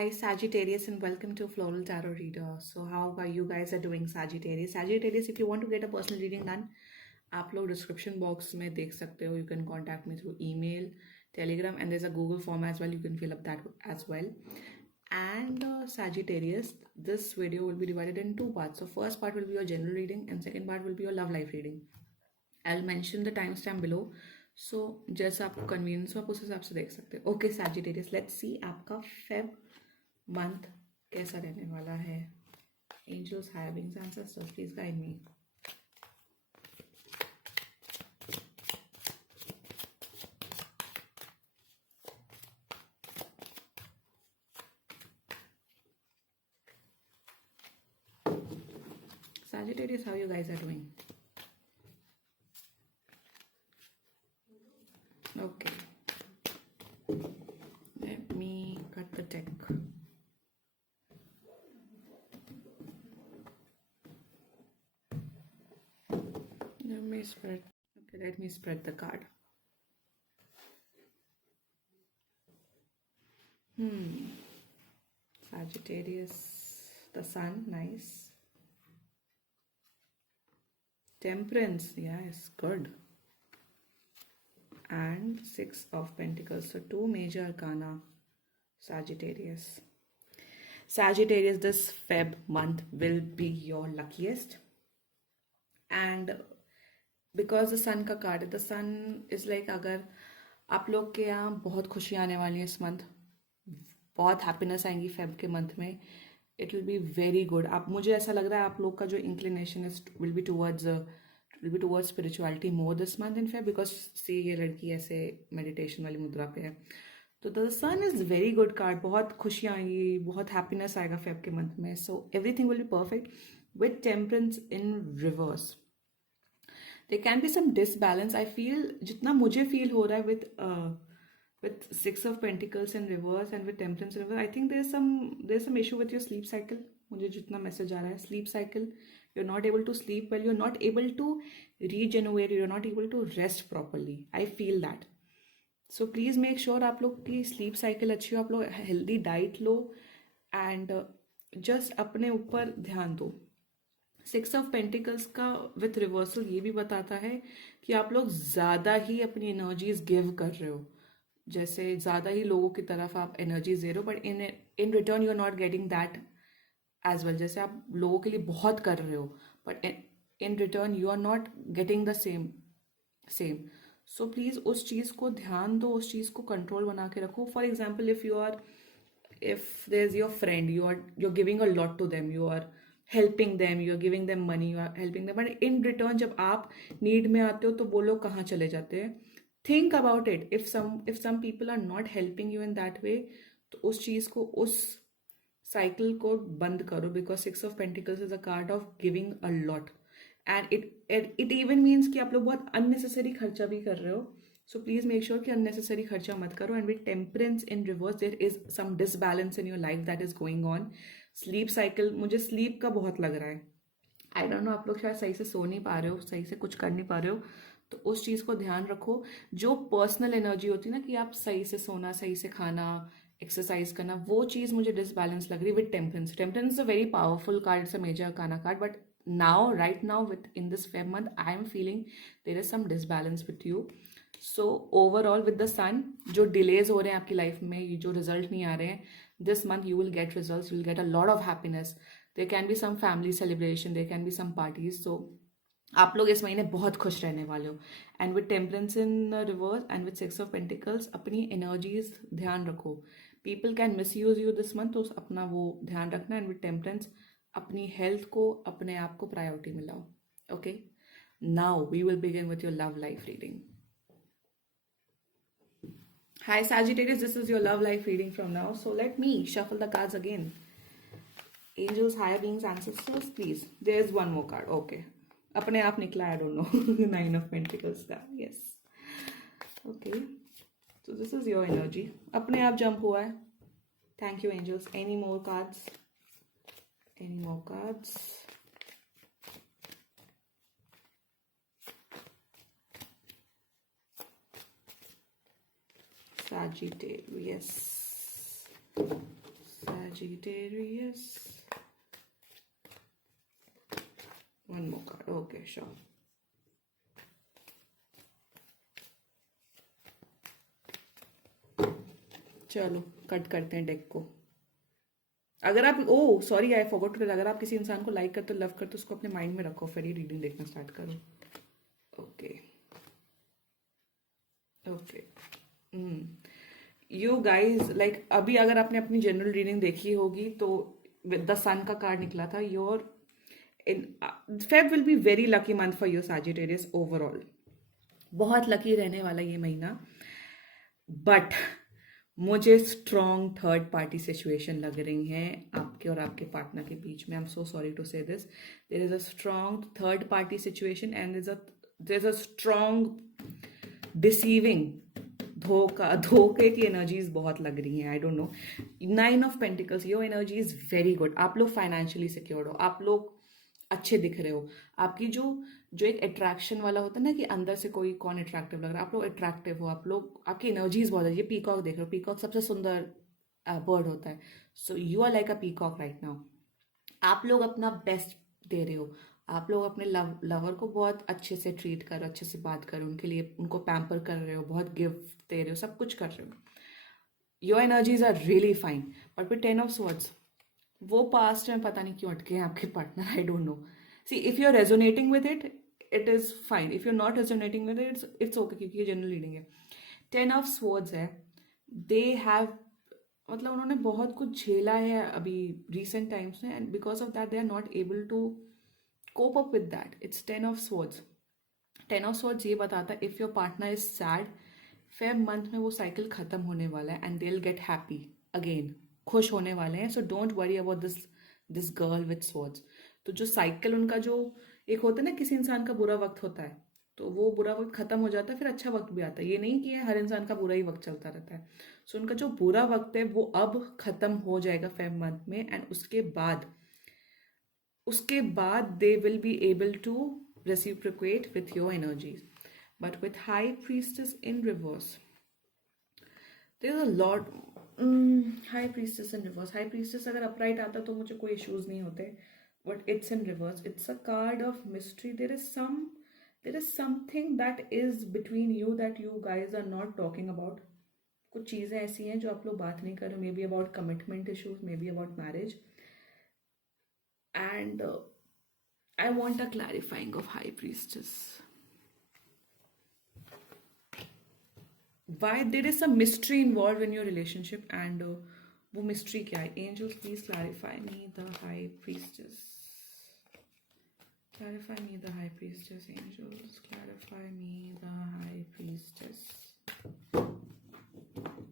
Hi, Sagittarius, and welcome to Floral Tarot Reader. So, how are you guys are doing, Sagittarius? Sagittarius, if you want to get a personal reading done, आप लोग description box में देख सकते हो. You can contact me through email, Telegram, and there's a Google form as well. You can fill up that as well. And Sagittarius, this video will be divided in two parts. So, first part will be your general reading, and second part will be your love life reading. I'll mention the timestamp below. So, जैसा आपको convenience हो आप उस हिसाब से देख सकते हो. ओके सैजिटेरियस, लेट्स सी आपका फेब मंथ कैसा रहने वाला है. Angels, higher beings, ancestors, please guide me. Sagittarius, how you guys are doing? Okay. Let me cut the deck. Let me spread. Okay, let me spread the card. Sagittarius, the sun, nice. Temperance, yes, good. And Six of Pentacles. So two major arcana, Sagittarius. Sagittarius, this Feb month will be your luckiest. And because the sun का card है, the sun is like अगर आप लोग के यहाँ बहुत खुशियाँ आने वाली हैं इस मंथ, बहुत हैप्पीनेस आएंगी फेब के मंथ में. It will be very good. आप मुझे ऐसा लग रहा है आप लोग का जो inclination is will be towards spirituality more this month in Feb, because see ये लड़की ऐसे मेडिटेशन वाली मुद्रा पे है. तो the sun is very good card. बहुत खुशियाँ आएंगी, बहुत हैप्पीनेस आएगा फेब के मंथ में. So everything will be perfect with temperance in reverse. There can be some disbalance. I feel जितना मुझे फील हो रहा है with Six of Pentacles in reverse and with Temperance in reverse, I think there's some issue with your sleep cycle. मुझे जितना message आ रहा है, sleep cycle, you're not able to sleep well, you're not able to regenerate, you're not able to rest properly. I feel that. So please make sure आप लोग की sleep cycle अच्छी हो, आप लोग healthy diet low and just अपने ऊपर ध्यान दो. सिक्स ऑफ पेंटिकल्स का विथ रिवर्सल ये भी बताता है कि आप लोग ज़्यादा ही अपनी एनर्जीज गिव कर रहे हो. जैसे ज़्यादा ही लोगों की तरफ आप एनर्जी दे रहे हो, but in return you are not getting that as well. जैसे आप लोगों के लिए बहुत कर रहे हो, but in return you are not getting the same. So please उस चीज़ को ध्यान दो, उस चीज़ को कंट्रोल बना के रखो. For example, if there's your friend, you're giving a lot to them, you are helping them, you are giving them money, you are helping them, but in return जब आप नीड में आते हो तो वो लोग कहाँ चले जाते हैं. Think about it. If some people are not helping you in that way, तो उस चीज़ को, उस साइकिल को बंद करो. Because six of pentacles is a card of giving a lot and it even means कि आप लोग बहुत अननेसेसरी खर्चा भी कर रहे हो. सो प्लीज मेक श्योर कि अननेसेसरी खर्चा मत करो. And with temperance in reverse there is some disbalance in your life that is going on. Sleep cycle, मुझे स्लीप का बहुत लग रहा है. आई डोंट नो, आप लोग शायद सही से सो नहीं पा रहे हो, सही से कुछ कर नहीं पा रहे हो, तो उस चीज़ को ध्यान रखो. जो पर्सनल एनर्जी होती है ना कि आप सही से सोना, सही से खाना, एक्सरसाइज करना, वो चीज़ मुझे डिसबैलेंस लग रही है with temperance. Temperance is a very powerful card, it's a major arcana card, but now right now within this Feb month I am feeling there is some disbalance with you. So overall with the sun, जो delays हो रहे हैं आपकी life में, ये जो result नहीं आ रहे हैं, this month you will get results, you will get a lot of happiness. There can be some family celebration, there can be some parties. So आप लोग इस महीने बहुत खुश रहने वाले हो. And with temperance in reverse and with six of pentacles, अपनी एनर्जीज ध्यान रखो. People can misuse you this month, तो अपना वो ध्यान रखना. एंड विद टेम्परेंस अपनी हेल्थ को, अपने आप को प्रायोरिटी में लाओ. Okay, now we will begin with your love life reading. Hi Sagittarius, this is your love life reading from now. So let me shuffle the cards again. Angels, higher beings, ancestors, please. There's one more card. Okay. अपने आप निकला, I don't know. Nine of Pentacles का. Yes. Okay. So this is your energy. अपने आप jump हुआ है. Thank you angels. Any more cards? Any more cards? Sagittarius. Sagittarius. One more card. Okay, sure. चलो cut करते हैं deck को. अगर आप सॉरी आई फॉरगॉट टू, अगर आप किसी इंसान को लाइक करते हो, लव करते हो, उसको अपने माइंड में रखो, फिर ही रीडिंग देखना स्टार्ट करो. Okay okay. You guys like अभी अगर आपने अपनी जनरल रीडिंग देखी होगी तो द सन का कार्ड निकला था. Your Feb will be very lucky month for your Sagittarius overall. बहुत लकी रहने वाला ये महीना. बट मुझे स्ट्रॉन्ग थर्ड पार्टी सिचुएशन लग रही हैं आपके और आपके पार्टनर के बीच में. I am so sorry to say this. There is a strong third party situation and there is a strong deceiving, धोखे की एनर्जीज बहुत लग रही हैं. I don't know. 9 of pentacles, your energy is very good. आप लोग financially secured हो, आप लोग अच्छे दिख रहे हो. आपकी जो एक अट्रैक्शन वाला होता है ना कि अंदर से कोई कौन अट्रैक्टिव लग रहा है, आप लोग अट्रैक्टिव हो. आप लोग, आपकी एनर्जीज बहुत है. ये पीकॉक देख रहे हो, पीकॉक सबसे सुंदर बर्ड होता है. So you are like a peacock right now. आप लोग अपना बेस्ट दे रहे हो. आप लोग अपने लवर को बहुत अच्छे से ट्रीट करो, अच्छे से बात करो, उनके लिए उनको पैम्पर कर रहे हो, बहुत गिफ्ट दे रहे हो, सब कुछ कर रहे हो. Your energies are really fine. But with 10 of swords, वो पास्ट में पता नहीं क्यों अटके हैं आपके partner. I don't know. See if you are resonating with it, it is fine. If you are not resonating with it, it's okay, क्योंकि ये जनरल रीडिंग है. 10 ऑफ स्वॉर्ड्स है. दे हैव, मतलब उन्होंने बहुत कुछ झेला है अभी रिसेंट टाइम्स में, and because of that they are not able to cope up with that. It's 10 of swords. 10 of swords ये बताता है if your partner is sad, Feb month में वो साइकिल खत्म होने वाला है and they will get happy again. खुश होने वाले हैं. So don't worry about this girl with swords. तो जो साइकिल उनका, जो एक होता है ना किसी इंसान का बुरा वक्त होता है, तो वो बुरा वक्त खत्म हो जाता है, फिर अच्छा वक्त भी आता है. ये नहीं कि हर इंसान का बुरा ही वक्त चलता रहता है. सो उनका जो बुरा वक्त है वो अब खत्म हो जाएगा फेब मंथ में. एंड उसके बाद they will be able to reciprocate with your energies. But with high priestess in reverse, there is a lot. High priestess in reverse. High priestess अगर अपराइट आता तो मुझे कोई इश्यूज नहीं होते, but it's in reverse. It's a card of mystery. There is something that is between you that you guys are not talking about. कुछ चीज़ें ऐसी हैं जो आप लोग बात नहीं कर रहे. May be about commitment issues, may be about marriage. And I want a clarifying of high priestess. Why there is some mystery involved in your relationship, and वो mystery क्या है? Angels, please clarify me the high priestess. Clarify me the high priestess. Angels, clarify me the high priestess.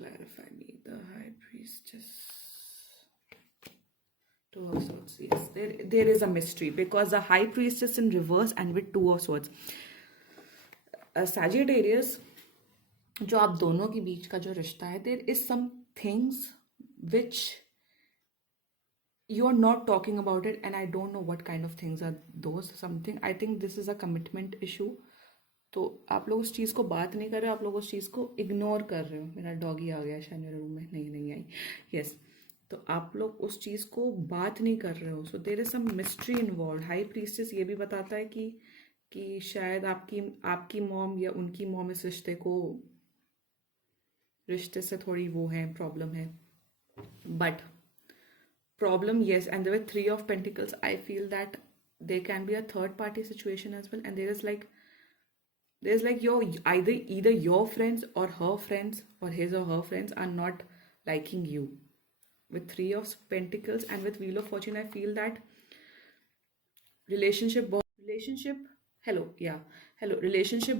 Clarify me the high priestess. Two of swords. Yes, there is a mystery because the high priestess in reverse and with two of swords. Sagittarius, जो आप दोनों के बीच का जो रिश्ता है, there is some things which you are not talking about it, and I don't know what kind of things are those. Something, I think this is a commitment issue. तो आप लोग उस चीज़ को बात नहीं कर रहे हो, आप लोग उस चीज़ को इग्नोर कर रहे हो. मेरा डॉगी आ गया शायद मेरे रूम में. नहीं आई. यस. तो आप लोग उस चीज़ को बात नहीं कर रहे हो. So there is some mystery involve. High priestess ये भी बताता है कि शायद आपकी मॉम या उनकी मॉम इस रिश्ते से थोड़ी वो है, प्रॉब्लम है. But problem, yes, and there were 3 of pentacles. I feel that there can be a third party situation as well, and there's like your either your friends or her friends or his or her friends are not liking you. With 3 of pentacles and with wheel of fortune, I feel that relationship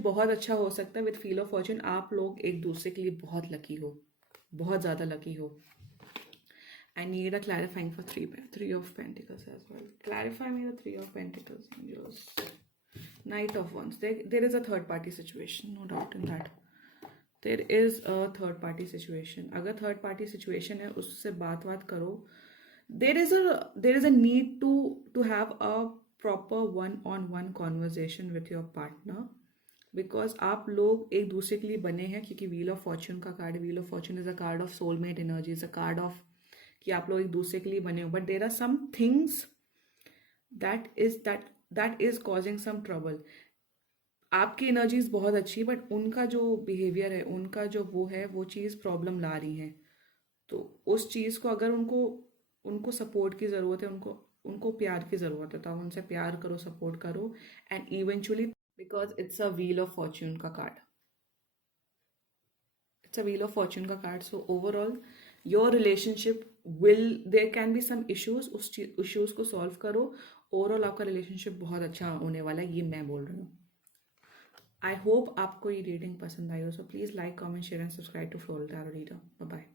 बहुत अच्छा हो सकता है. With feel of Fortune आप लोग एक दूसरे के लिए बहुत लकी हो, बहुत ज़्यादा लकी हो. I need a clarifying for 3 of pentacles as well. Clarify me the 3 of pentacles, angels. Knight of wands. There is a third party situation, no doubt in that. There is a third party situation. अगर third party situation है, उससे बात करो. There is a need to have a proper one-on-one conversation with your partner, because आप लोग एक दूसरे के लिए बने हैं. क्योंकि व्हील ऑफ फॉर्चून का कार्ड है. Wheel of fortune is a card of soulmate energy, is a card of कि आप लोग एक दूसरे के लिए बने हो, but there are some things that is causing some trouble. आपकी एनर्जीज बहुत अच्छी है, बट उनका जो बिहेवियर है, उनका जो वो है, वो चीज़ प्रॉब्लम ला रही है. तो उस चीज़ को अगर उनको उनको सपोर्ट की ज़रूरत है, उनको उनको प्यार की ज़रूरत है, तो आप उनसे प्यार करो, सपोर्ट करो. And eventually, because it's a wheel of fortune का card, it's a wheel of fortune का card. So overall your relationship will, there can be some issues, उस इश्यूज को सॉल्व करो. ओवरऑल आपका रिलेशनशिप बहुत अच्छा होने वाला है, ये मैं बोल रही हूँ. आई होप आपको ये रीडिंग पसंद आई हो. So please like, comment, share and subscribe to floral tarot reader. Bye bye.